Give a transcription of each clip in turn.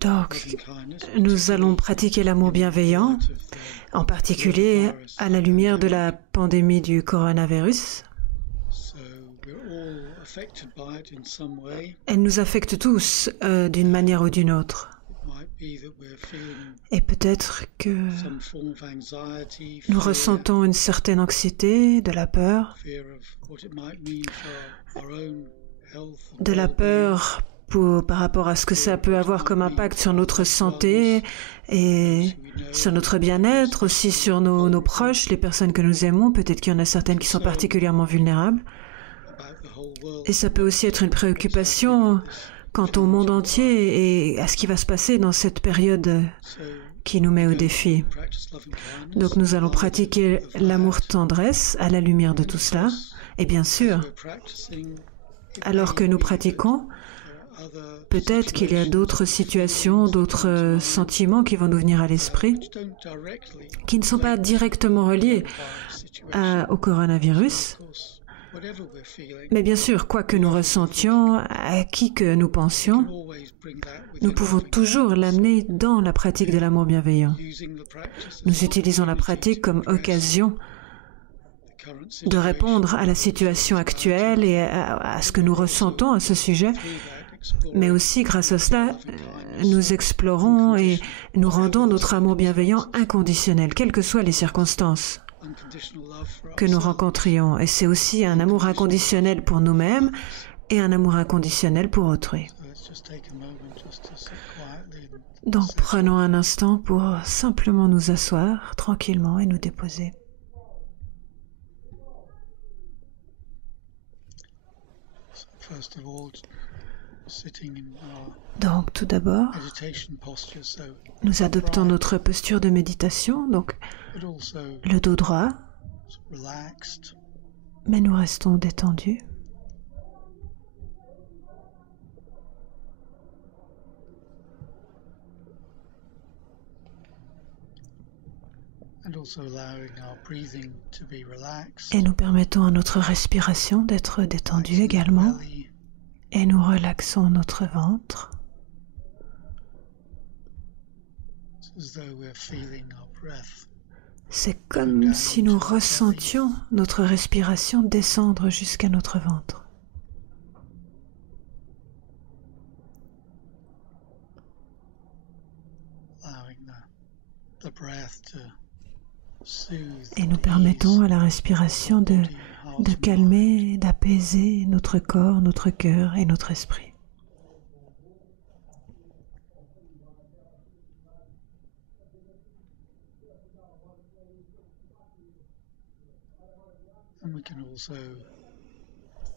Donc, nous allons pratiquer l'amour bienveillant, en particulier à la lumière de la pandémie du coronavirus. Elle nous affecte tous d'une manière ou d'une autre. Et peut-être que nous ressentons une certaine anxiété, de la peur par rapport à ce que ça peut avoir comme impact sur notre santé et sur notre bien-être, aussi sur nos proches, les personnes que nous aimons. Peut-être qu'il y en a certaines qui sont particulièrement vulnérables. Et ça peut aussi être une préoccupation quant au monde entier et à ce qui va se passer dans cette période qui nous met au défi. Donc nous allons pratiquer l'amour-tendresse à la lumière de tout cela. Et bien sûr, alors que nous pratiquons, peut-être qu'il y a d'autres situations, d'autres sentiments qui vont nous venir à l'esprit, qui ne sont pas directement reliés au coronavirus. Mais bien sûr, quoi que nous ressentions, à qui que nous pensions, nous pouvons toujours l'amener dans la pratique de l'amour bienveillant. Nous utilisons la pratique comme occasion de répondre à la situation actuelle et à ce que nous ressentons à ce sujet. Mais aussi, grâce à cela, nous explorons et nous rendons notre amour bienveillant inconditionnel, quelles que soient les circonstances que nous rencontrions. Et c'est aussi un amour inconditionnel pour nous-mêmes et un amour inconditionnel pour autrui. Donc prenons un instant pour simplement nous asseoir tranquillement et nous déposer. Donc tout d'abord, nous adoptons notre posture de méditation, donc le dos droit, mais nous restons détendus. Et nous permettons à notre respiration d'être détendue également. Et nous relaxons notre ventre. C'est comme si nous ressentions notre respiration descendre jusqu'à notre ventre. Et nous permettons à la respiration de calmer, d'apaiser notre corps, notre cœur et notre esprit.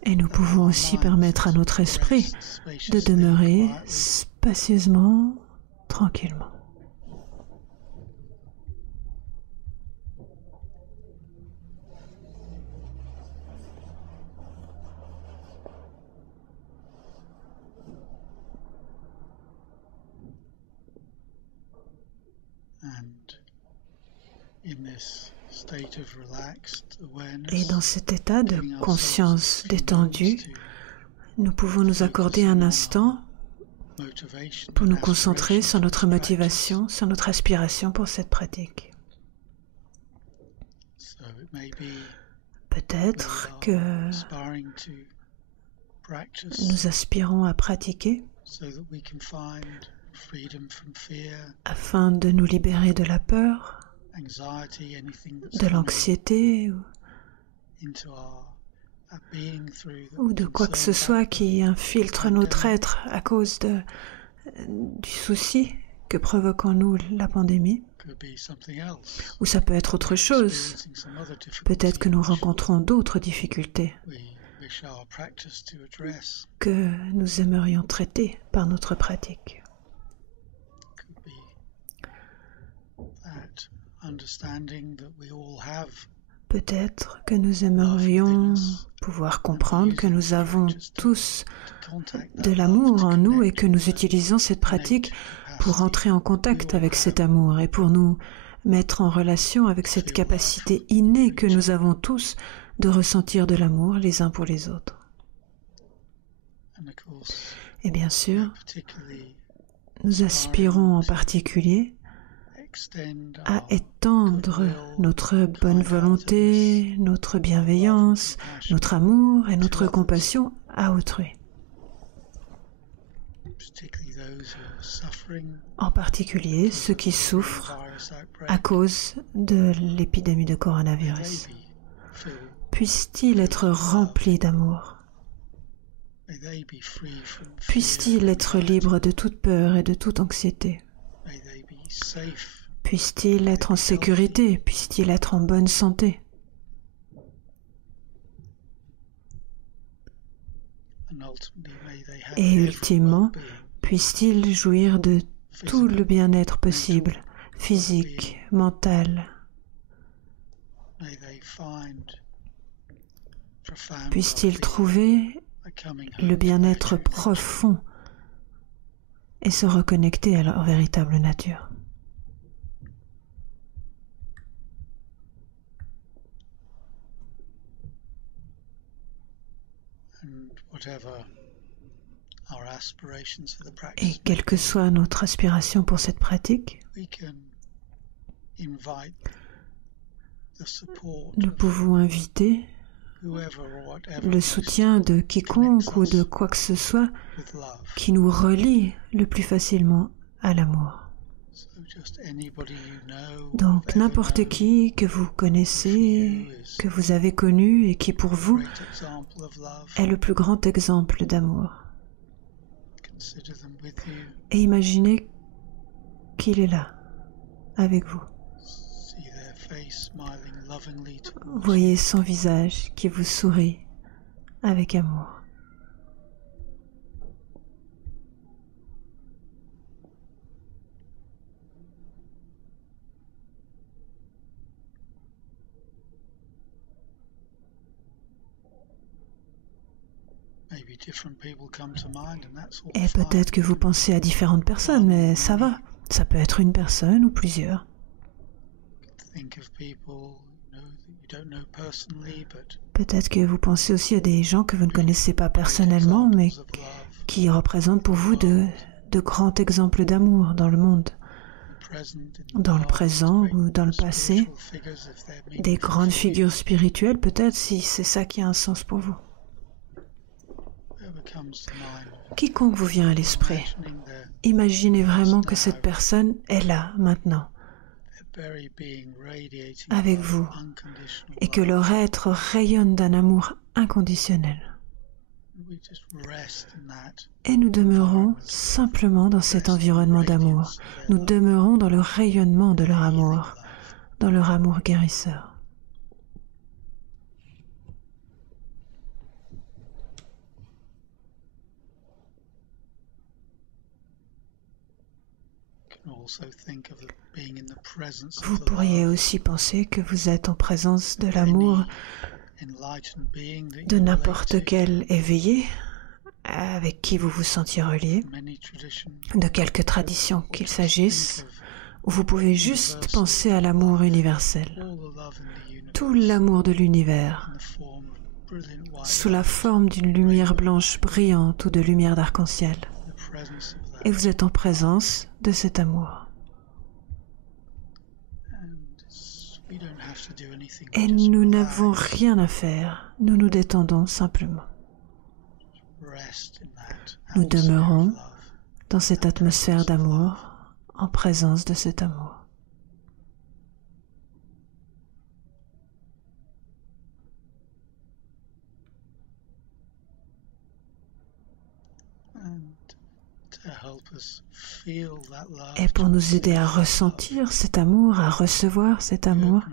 Et nous pouvons aussi permettre à notre esprit de demeurer spacieusement, tranquillement. Et dans cet état de conscience détendue, nous pouvons nous accorder un instant pour nous concentrer sur notre motivation, sur notre aspiration pour cette pratique. Peut-être que nous aspirons à pratiquer afin de nous libérer de la peur, de l'anxiété ou de quoi que ce soit qui infiltre notre être à cause du souci que provoque en nous la pandémie. Ou ça peut être autre chose. Peut-être que nous rencontrons d'autres difficultés que nous aimerions traiter par notre pratique. Peut-être que nous aimerions pouvoir comprendre que nous avons tous de l'amour en nous et que nous utilisons cette pratique pour entrer en contact avec cet amour et pour nous mettre en relation avec cette capacité innée que nous avons tous de ressentir de l'amour les uns pour les autres. Et bien sûr, nous aspirons en particulier à étendre notre bonne volonté, notre bienveillance, notre amour et notre compassion à autrui. En particulier ceux qui souffrent à cause de l'épidémie de coronavirus. Puissent-ils être remplis d'amour? Puissent-ils être libres de toute peur et de toute anxiété? Puissent-ils être en sécurité? Puissent-ils être en bonne santé? Et ultimement, puissent-ils jouir de tout le bien-être possible, physique, mental? Puissent-ils trouver le bien-être profond et se reconnecter à leur véritable nature? Et quelle que soit notre aspiration pour cette pratique, nous pouvons inviter le soutien de quiconque ou de quoi que ce soit qui nous relie le plus facilement à l'amour. Donc n'importe qui que vous connaissez, que vous avez connu et qui pour vous est le plus grand exemple d'amour. Et imaginez qu'il est là, avec vous. Voyez son visage qui vous sourit avec amour. Et peut-être que vous pensez à différentes personnes, mais ça va. Ça peut être une personne ou plusieurs. Peut-être que vous pensez aussi à des gens que vous ne connaissez pas personnellement, mais qui représentent pour vous de grands exemples d'amour dans le monde, dans le présent ou dans le passé, des grandes figures spirituelles peut-être, si c'est ça qui a un sens pour vous. Quiconque vous vient à l'esprit, imaginez vraiment que cette personne est là, maintenant, avec vous, et que leur être rayonne d'un amour inconditionnel. Et nous demeurons simplement dans cet environnement d'amour. Nous demeurons dans le rayonnement de leur amour guérisseur. Vous pourriez aussi penser que vous êtes en présence de l'amour de n'importe quel éveillé avec qui vous vous sentiez relié, de quelque tradition qu'il s'agisse, ou vous pouvez juste penser à l'amour universel, tout l'amour de l'univers, sous la forme d'une lumière blanche brillante ou de lumière d'arc-en-ciel. Et vous êtes en présence de cet amour. Et nous n'avons rien à faire, nous nous détendons simplement. Nous demeurons dans cette atmosphère d'amour, en présence de cet amour. Et pour nous aider à ressentir cet amour, à recevoir cet amour,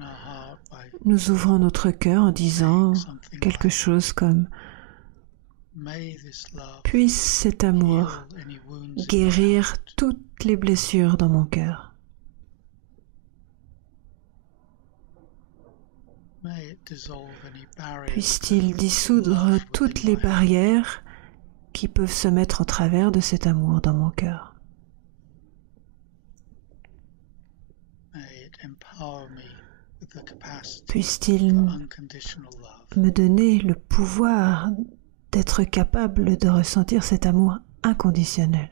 nous ouvrons notre cœur en disant quelque chose comme « Puisse cet amour guérir toutes les blessures dans mon cœur. Puisse-t-il dissoudre toutes les barrières qui peuvent se mettre en travers de cet amour dans mon cœur. Puisse-t-il me donner le pouvoir d'être capable de ressentir cet amour inconditionnel.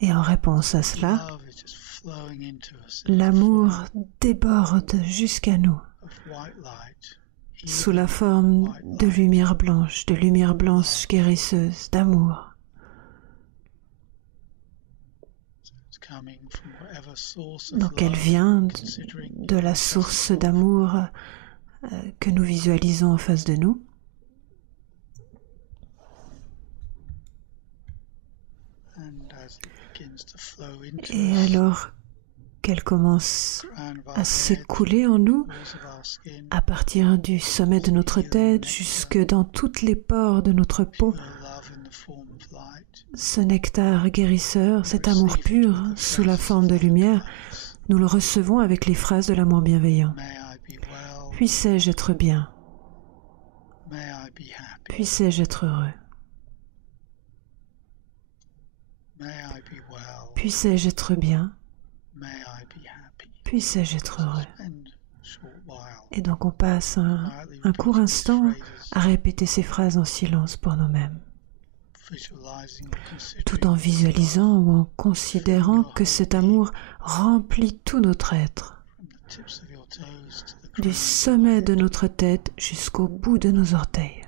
Et en réponse à cela, l'amour déborde jusqu'à nous sous la forme de lumière blanche guérisseuse, d'amour. Donc elle vient de la source d'amour que nous visualisons en face de nous. Et alors qu'elle commence à s'écouler en nous, à partir du sommet de notre tête jusque dans toutes les pores de notre peau, ce nectar guérisseur, cet amour pur sous la forme de lumière, nous le recevons avec les phrases de l'amour bienveillant. Puissais-je être bien? Puissais-je être heureux? Puissais-je être bien? Puissais-je être heureux? Et donc on passe un court instant à répéter ces phrases en silence pour nous-mêmes, tout en visualisant ou en considérant que cet amour remplit tout notre être, du sommet de notre tête jusqu'au bout de nos orteils.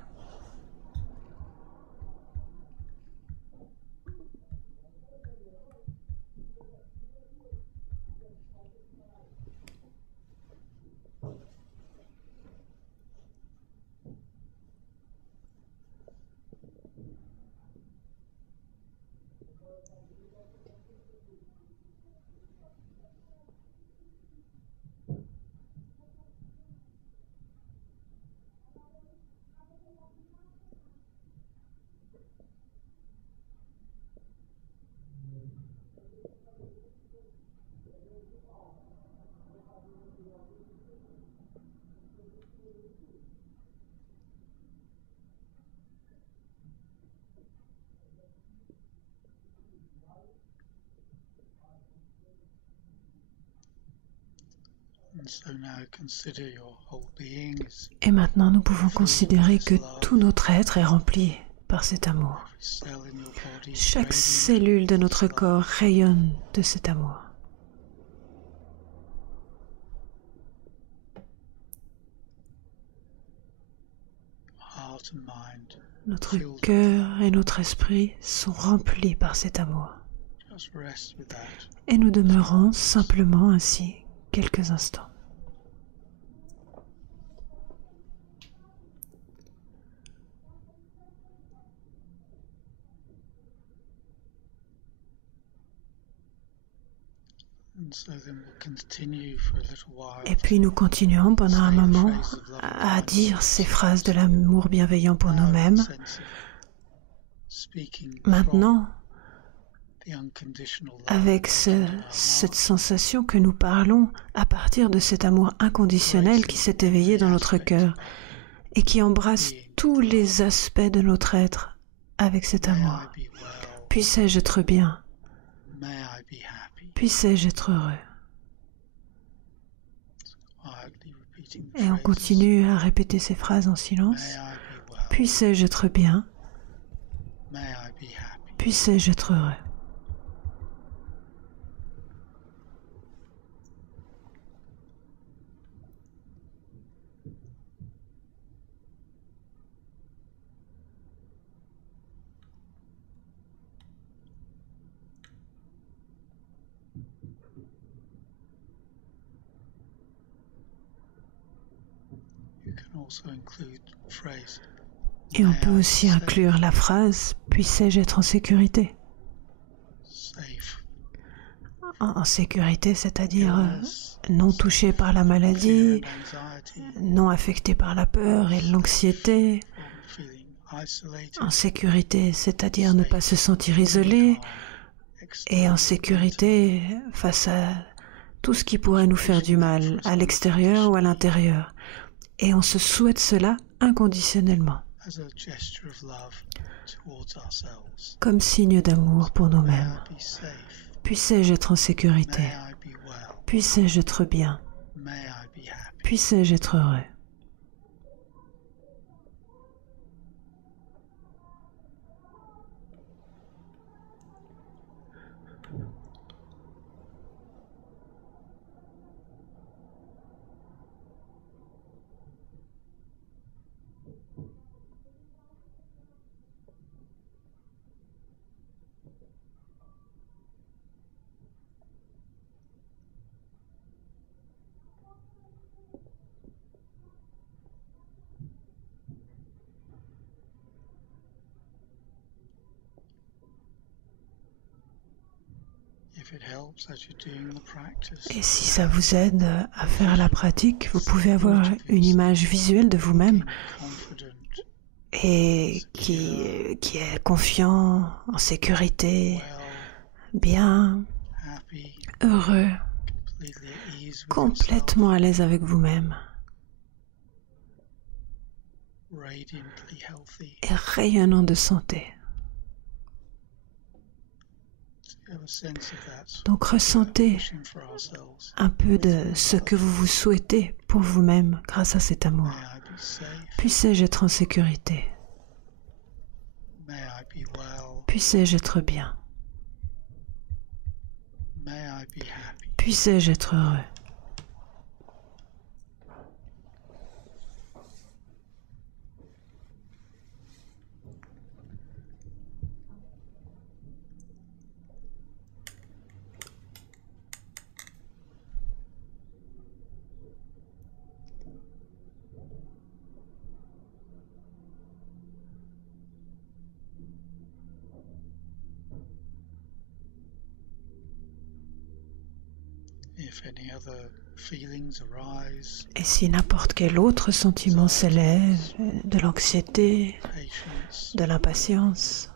Et maintenant, nous pouvons considérer que tout notre être est rempli par cet amour. Chaque cellule de notre corps rayonne de cet amour. Notre cœur et notre esprit sont remplis par cet amour. Et nous demeurons simplement ainsi quelques instants. Et puis nous continuons pendant un moment à dire ces phrases de l'amour bienveillant pour nous-mêmes. Maintenant, avec cette sensation que nous parlons à partir de cet amour inconditionnel qui s'est éveillé dans notre cœur et qui embrasse tous les aspects de notre être avec cet amour. Puissais-je être bien? Puissais-je être heureux? Et on continue à répéter ces phrases en silence. Puissais-je être bien? Puissais-je être heureux? Et on peut aussi inclure la phrase « Puissais-je être en sécurité ?» En sécurité, c'est-à-dire non touché par la maladie, non affecté par la peur et l'anxiété. En sécurité, c'est-à-dire ne pas se sentir isolé, et en sécurité face à tout ce qui pourrait nous faire du mal, à l'extérieur ou à l'intérieur. Et on se souhaite cela inconditionnellement, comme signe d'amour pour nous-mêmes. Puissais-je être en sécurité? Puissais-je être bien? Puissais-je être heureux? Et si ça vous aide à faire la pratique, vous pouvez avoir une image visuelle de vous-même et qui est confiant, en sécurité, bien, heureux, complètement à l'aise avec vous-même et rayonnant de santé. Donc ressentez un peu de ce que vous vous souhaitez pour vous-même grâce à cet amour. Puissais-je être en sécurité? Puissais-je être bien? Puissais-je être heureux? Et si n'importe quel autre sentiment s'élève, de l'anxiété, de l'impatience,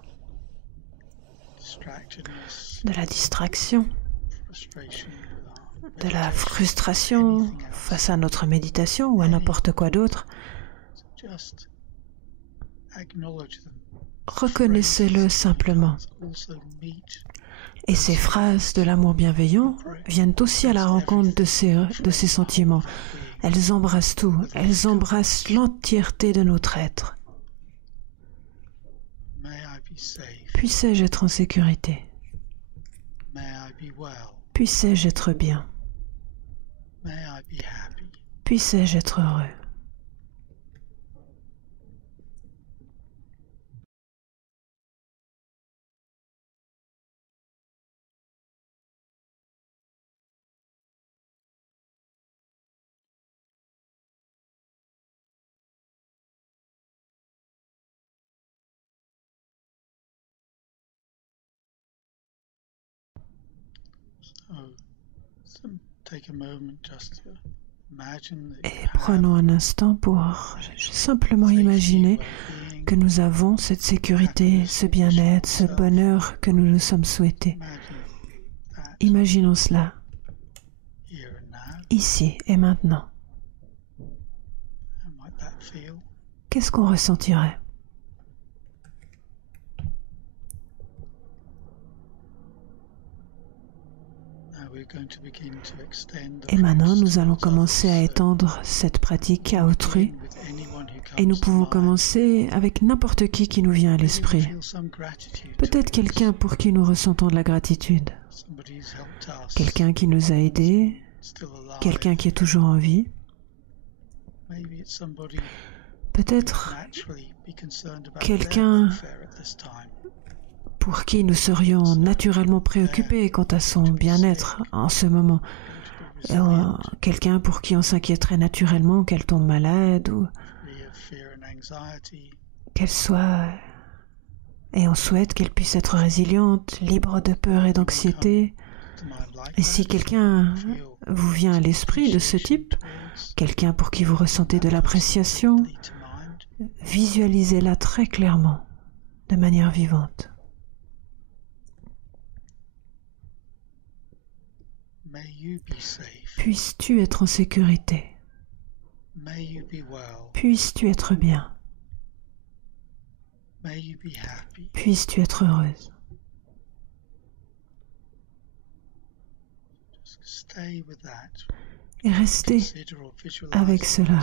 de la distraction, de la frustration face à notre méditation ou à n'importe quoi d'autre, reconnaissez-le simplement. Et ces phrases de l'amour bienveillant viennent aussi à la rencontre de ces sentiments. Elles embrassent tout, elles embrassent l'entièreté de notre être. Puissais-je être en sécurité? Puissais-je être bien? Puissais-je être heureux? Et prenons un instant pour simplement imaginer que nous avons cette sécurité, ce bien-être, ce bonheur que nous nous sommes souhaités. Imaginons cela, ici et maintenant. Qu'est-ce qu'on ressentirait? Et maintenant, nous allons commencer à étendre cette pratique à autrui. Et nous pouvons commencer avec n'importe qui nous vient à l'esprit. Peut-être quelqu'un pour qui nous ressentons de la gratitude. Quelqu'un qui nous a aidés. Quelqu'un qui est toujours en vie. Peut-être quelqu'un pour qui nous serions naturellement préoccupés quant à son bien-être en ce moment. Quelqu'un pour qui on s'inquiéterait naturellement qu'elle tombe malade ou qu'elle soit... Et on souhaite qu'elle puisse être résiliente, libre de peur et d'anxiété. Et si quelqu'un vous vient à l'esprit de ce type, quelqu'un pour qui vous ressentez de l'appréciation, visualisez-la très clairement, de manière vivante. Puisses-tu être en sécurité? Puisses-tu être bien? Puisses-tu être heureuse? Et restez avec cela.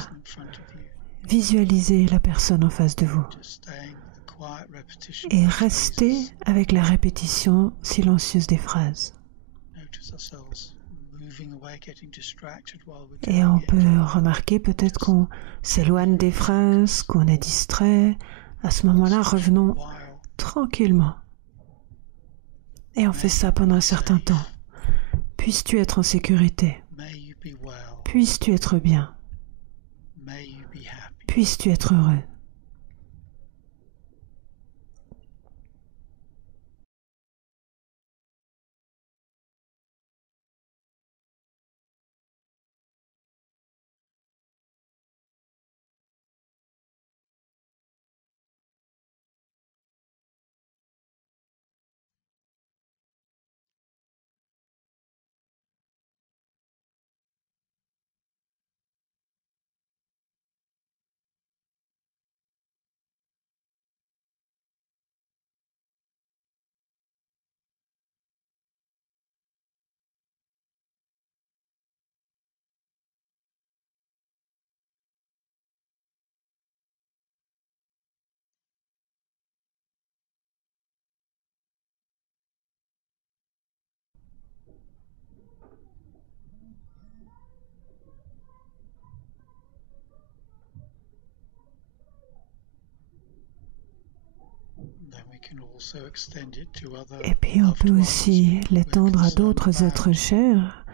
Visualisez la personne en face de vous. Et restez avec la répétition silencieuse des phrases. Et on peut remarquer peut-être qu'on s'éloigne des phrases, qu'on est distrait. À ce moment-là, revenons tranquillement. Et on fait ça pendant un certain temps. Puisses-tu être en sécurité? Puisses-tu être bien? Puisses-tu être heureux? Et puis on peut aussi l'étendre à d'autres êtres chers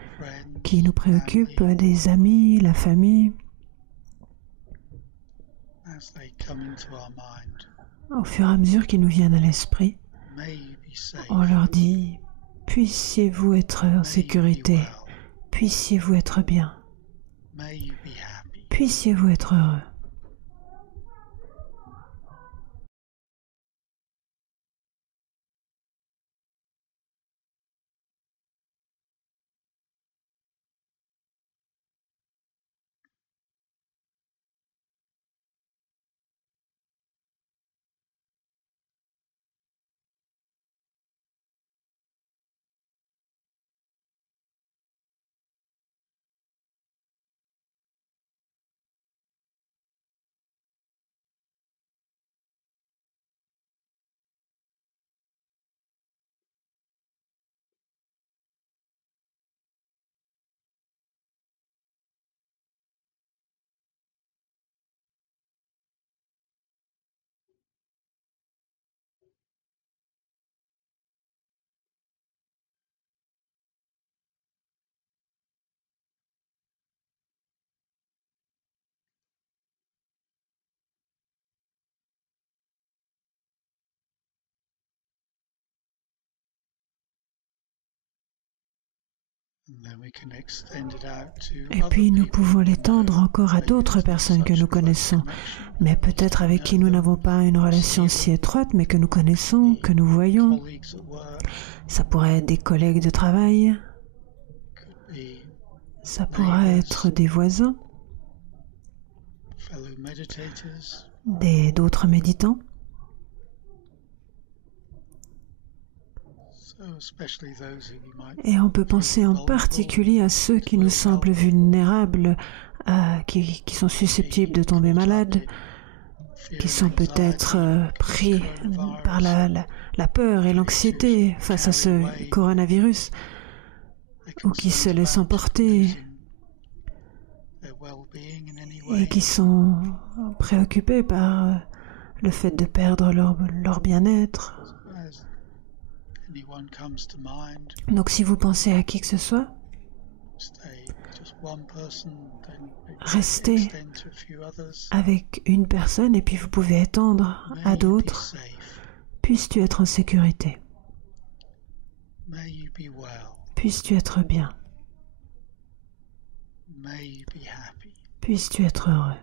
qui nous préoccupent, des amis, la famille. Au fur et à mesure qu'ils nous viennent à l'esprit, on leur dit « Puissiez-vous être en sécurité, puissiez-vous être bien, puissiez-vous être heureux. » Et puis nous pouvons l'étendre encore à d'autres personnes que nous connaissons, mais peut-être avec qui nous n'avons pas une relation si étroite, mais que nous connaissons, que nous voyons. Ça pourrait être des collègues de travail, ça pourrait être des voisins, d'autres méditants. Et on peut penser en particulier à ceux qui nous semblent vulnérables, qui sont susceptibles de tomber malades, qui sont peut-être pris par la peur et l'anxiété face à ce coronavirus, ou qui se laissent emporter et qui sont préoccupés par le fait de perdre leur bien-être. Donc si vous pensez à qui que ce soit, restez avec une personne et puis vous pouvez étendre à d'autres. Puisses-tu être en sécurité. Puisses-tu être bien. Puisses-tu être heureux.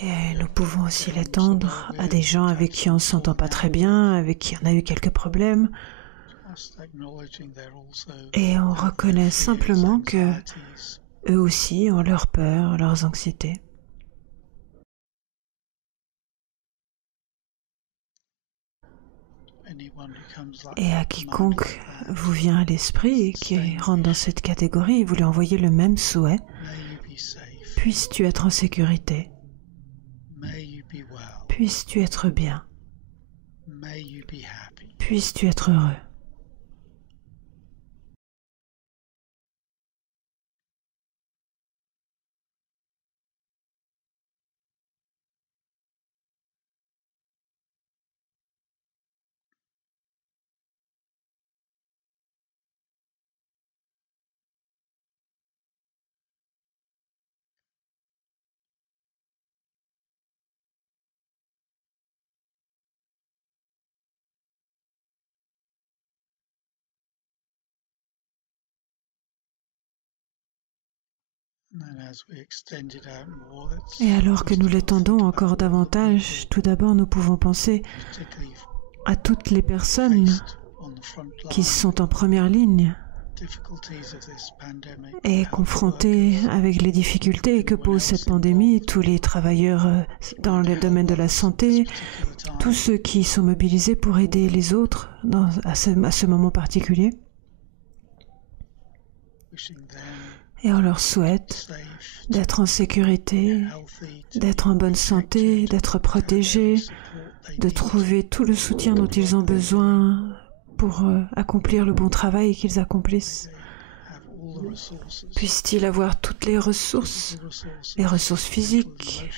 Et nous pouvons aussi l'étendre à des gens avec qui on ne s'entend pas très bien, avec qui on a eu quelques problèmes. Et on reconnaît simplement que eux aussi ont leurs peurs, leurs anxiétés. Et à quiconque vous vient à l'esprit qui rentre dans cette catégorie, vous lui envoyez le même souhait. Puisses-tu être en sécurité. Puisses-tu être bien. Puisses-tu être heureux. Et alors que nous l'étendons encore davantage, tout d'abord nous pouvons penser à toutes les personnes qui sont en première ligne et confrontées avec les difficultés que pose cette pandémie, tous les travailleurs dans le domaine de la santé, tous ceux qui sont mobilisés pour aider les autres à ce moment particulier. Et on leur souhaite d'être en sécurité, d'être en bonne santé, d'être protégés, de trouver tout le soutien dont ils ont besoin pour accomplir le bon travail qu'ils accomplissent. Puissent-ils avoir toutes les ressources physiques,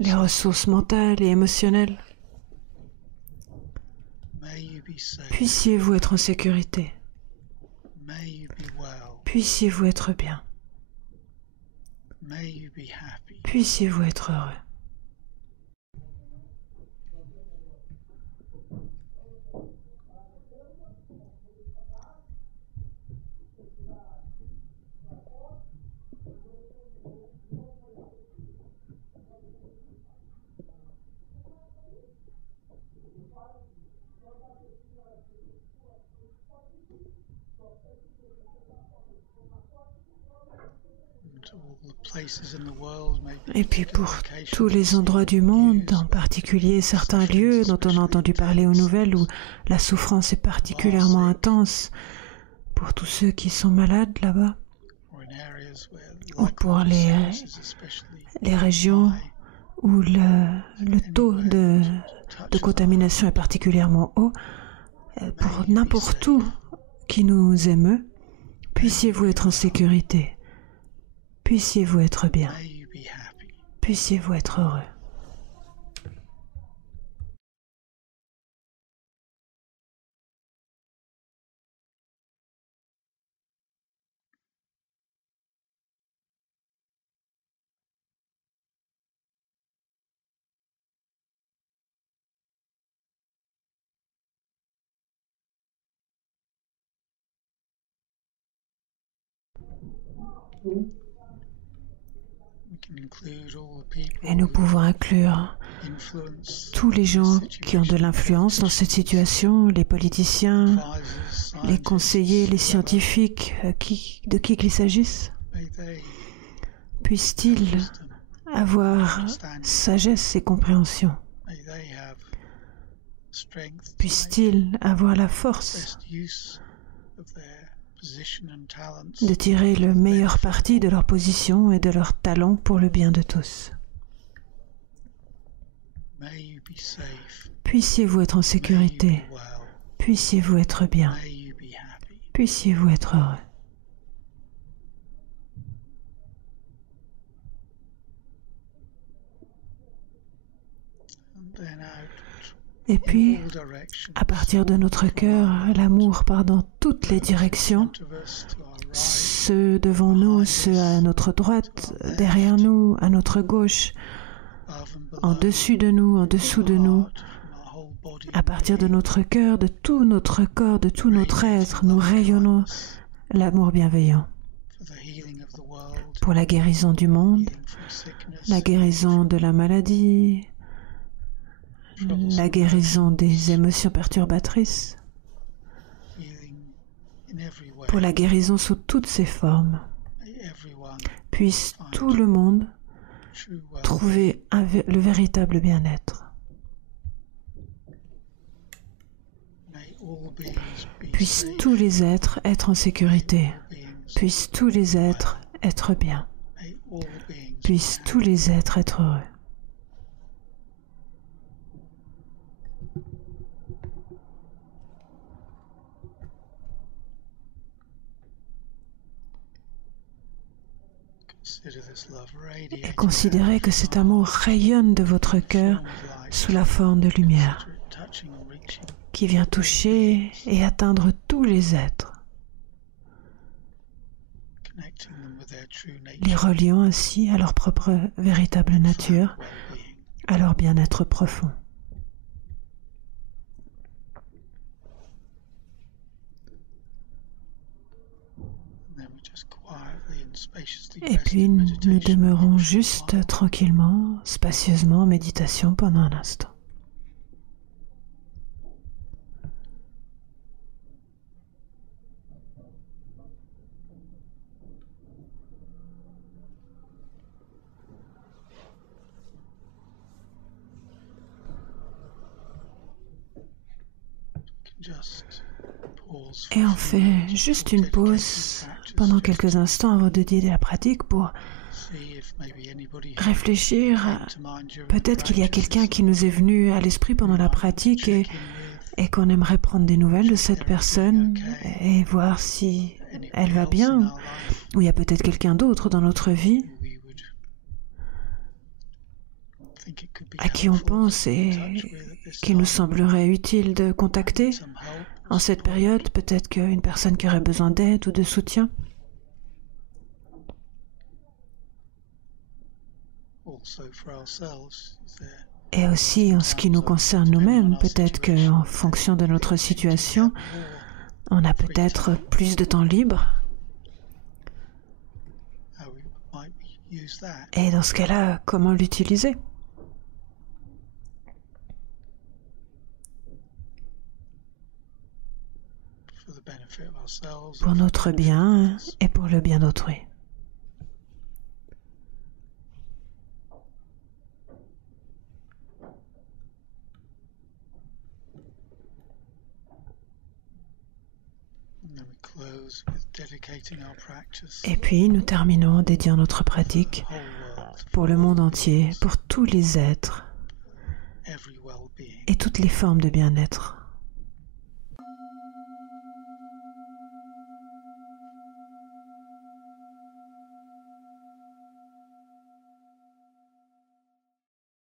les ressources mentales et émotionnelles. Puissiez-vous être en sécurité. Puissiez-vous être bien. Puissiez-vous être heureux. Et puis pour tous les endroits du monde, en particulier certains lieux dont on a entendu parler aux nouvelles où la souffrance est particulièrement intense, pour tous ceux qui sont malades là-bas, ou pour les régions où le taux de contamination est particulièrement haut, pour n'importe où qui nous émeut, puissiez-vous être en sécurité. Puissiez-vous être bien. Puissiez-vous être heureux. Et nous pouvons inclure tous les gens qui ont de l'influence dans cette situation, les politiciens, les conseillers, les scientifiques, de qui qu'il s'agisse. Puissent-ils avoir sagesse et compréhension? Puissent-ils avoir la force de tirer le meilleur parti de leur position et de leur talent pour le bien de tous. Puissiez-vous être en sécurité. Puissiez-vous être bien. Puissiez-vous être heureux. Et puis, à partir de notre cœur, l'amour part dans toutes les directions, ceux devant nous, ceux à notre droite, derrière nous, à notre gauche, en dessus de nous, en dessous de nous. À partir de notre cœur, de tout notre corps, de tout notre être, nous rayonnons l'amour bienveillant pour la guérison du monde, la guérison de la maladie, la guérison des émotions perturbatrices, pour la guérison sous toutes ses formes. Puisse tout le monde trouver le véritable bien-être. Puissent tous les êtres être en sécurité. Puissent tous les êtres être bien. Puissent tous les êtres être heureux. Et considérez que cet amour rayonne de votre cœur sous la forme de lumière qui vient toucher et atteindre tous les êtres, les reliant ainsi à leur propre véritable nature, à leur bien-être profond. Et puis nous demeurons juste tranquillement, spacieusement en méditation pendant un instant. Et on fait juste une pause pendant quelques instants avant de dédier la pratique pour réfléchir. Peut-être qu'il y a quelqu'un qui nous est venu à l'esprit pendant la pratique et qu'on aimerait prendre des nouvelles de cette personne et voir si elle va bien, ou il y a peut-être quelqu'un d'autre dans notre vie à qui on pense et qui nous semblerait utile de contacter en cette période, peut-être qu'une personne qui aurait besoin d'aide ou de soutien. Et aussi en ce qui nous concerne nous-mêmes, peut-être qu'en fonction de notre situation, on a peut-être plus de temps libre. Et dans ce cas-là, comment l'utiliser ? Pour notre bien et pour le bien d'autrui. Et puis nous terminons en dédiant notre pratique pour le monde entier, pour tous les êtres et toutes les formes de bien-être.